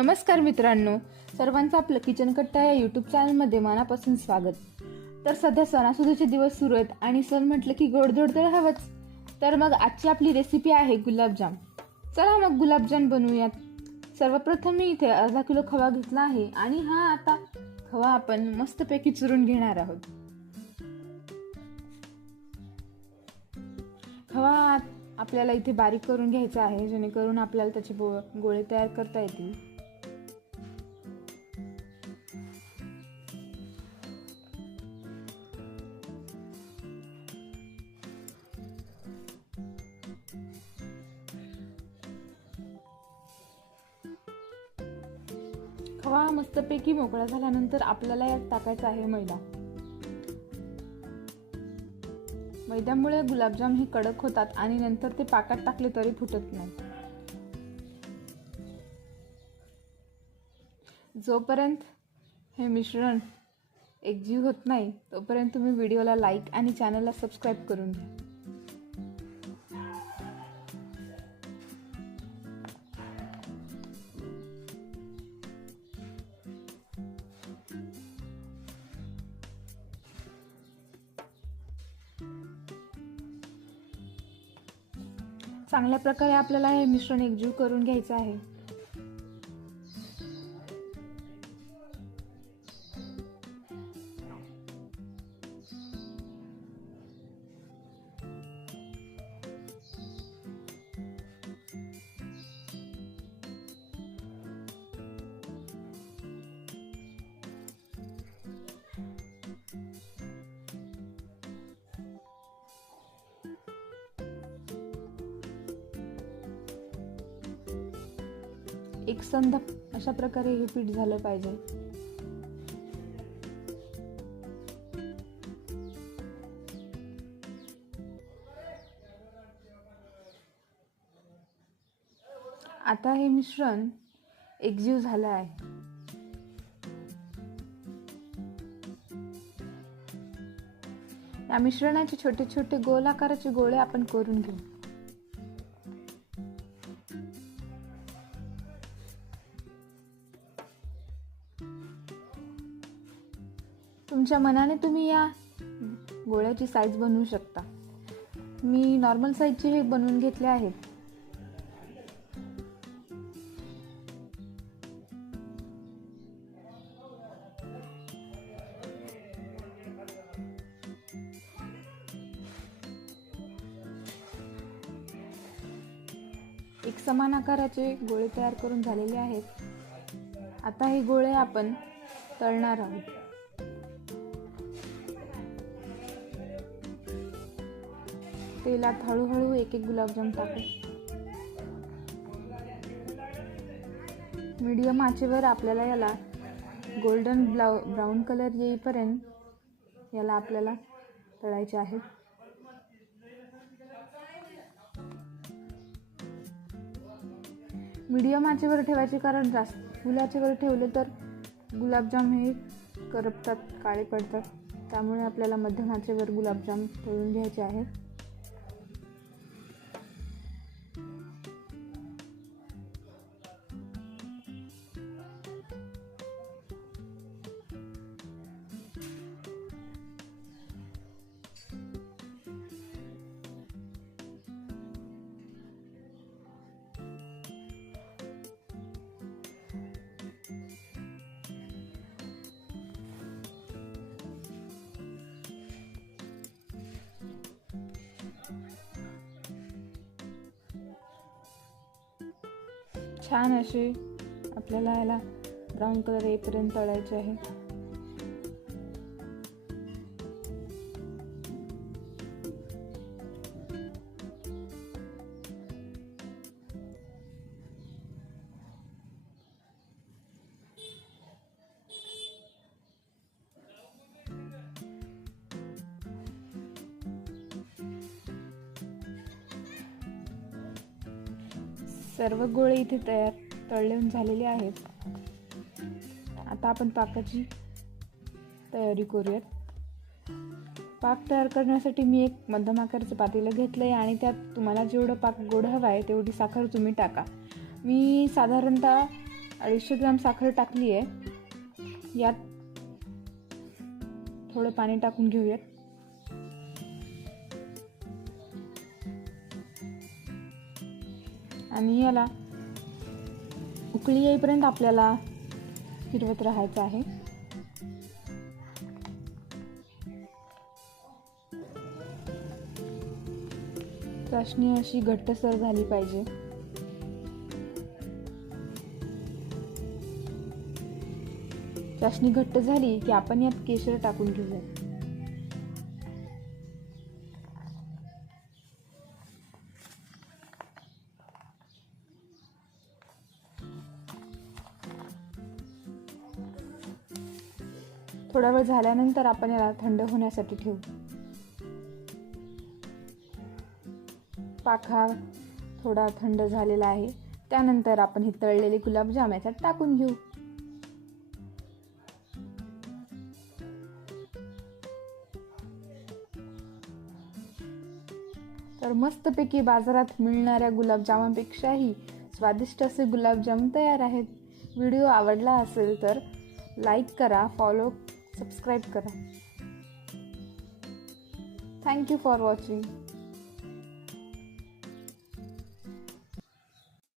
नमस्कार मित्रांनो, सर्वांचं आपलं किचन कट्टा या यूट्यूब चॅनलमध्ये मनापासून स्वागत. तर सध्या सणासुदीचे दिवस सुरू आहेत आणि सण म्हटलं की गोडधोड तर हवंच. तर मग आजची आपली रेसिपी आहे गुलाबजाम. चला मग गुलाबजाम बनवूयात. सर्वप्रथम मी इथे अर्धा किलो खवा घेतला आहे आणि आता खवा आपण मस्तपैकी चुरून घेणार आहोत. खवा आपल्याला इथे बारीक करून घ्यायचा आहे, जेणेकरून आपल्याला त्याचे गोळे तयार करता येतील. खवा मस्तपैकी मोकळा झाल्यानंतर आपल्याला यात टाकायचा आहे मैदा. मैद्यामुळे गुलाबजाम हे कडक होतात आणि नंतर ते पाकात टाकले तरी फुटत नाही. जोपर्यंत हे मिश्रण एकजीव होत नाही तोपर्यंत तुम्ही व्हिडिओला लाईक आणि चॅनलला सबस्क्राईब करून घ्या. चांगल्या प्रकारे आपल्याला हे मिश्रण एकजीव करून घ्यायचं आहे. एकसंध अशा प्रकारे हे पीठ झालं पाहिजे. आता हे मिश्रण एकजीव झालं आहे. या मिश्रणाचे छोटे छोटे गोल आकाराचे गोळे आपण करून घेऊ. तुमच्या मनाने तुम्ही या गोळ्याची साईज बनवू शकता. मी नॉर्मल साईजचे हे बनवून घेतले आहेत. एक समान आकाराचे गोळे तयार करून झालेले आहेत. आता हे गोळे आपण तळणार आहोत. तेलात हळूहळू एक एक गुलाबजाम टाकू. मीडियम आचेवर आपल्याला याला गोल्डन ब्राऊन कलर येईपर्यंत याला आपल्याला तळायचे आहे. मीडियम आचेवर ठेवायचे, कारण जास्त फुल आचेवर ठेवले तर गुलाबजाम हे करपतात, काळे पडतात. त्यामुळे आपल्याला मध्यम आचेवर गुलाबजाम तळून घ्यायचे आहेत. छान असे आपल्याला याला ब्राऊन कलर येईपर्यंत तळायचे आहे. सर्व गोळे इथे तळून झालेले आहेत. आता आपण पाकाची तयारी करूयात. पाक तयार करण्यासाठी मी एक मध्यम आकाराचं पातेलं घेतलं आहे आणि त्यात तुम्हाला जेवढं पाक गोड हवं आहे तेवढी साखर तुम्ही टाका. मी साधारणतः 250 ग्राम साखर टाकली आहे. यात थोडं पाणी टाकून घेऊयात. आणि याला उकळी येईपर्यंत आपल्याला फिरवत राहायचं आहे. चाशणी अशी घट्टसर झाली पाहिजे. चाशणी घट्ट झाली की आपण यात केशर टाकून घेऊया. थोडा वेळ झाल्यानंतर आपण याला थंड होण्यासाठी ठेवू. पाक हा थोडा थंड झालेला आहे. त्यानंतर आपण हे तळलेले गुलाबजाम याच्यात टाकून घेऊ. तर मस्तपैकी बाजारात मिळणाऱ्या गुलाबजामांपेक्षाही स्वादिष्ट असे गुलाबजाम तयार आहेत. व्हिडिओ आवडला असेल तर लाईक करा, फॉलो, सबस्क्राईब करा. Thank you for watching.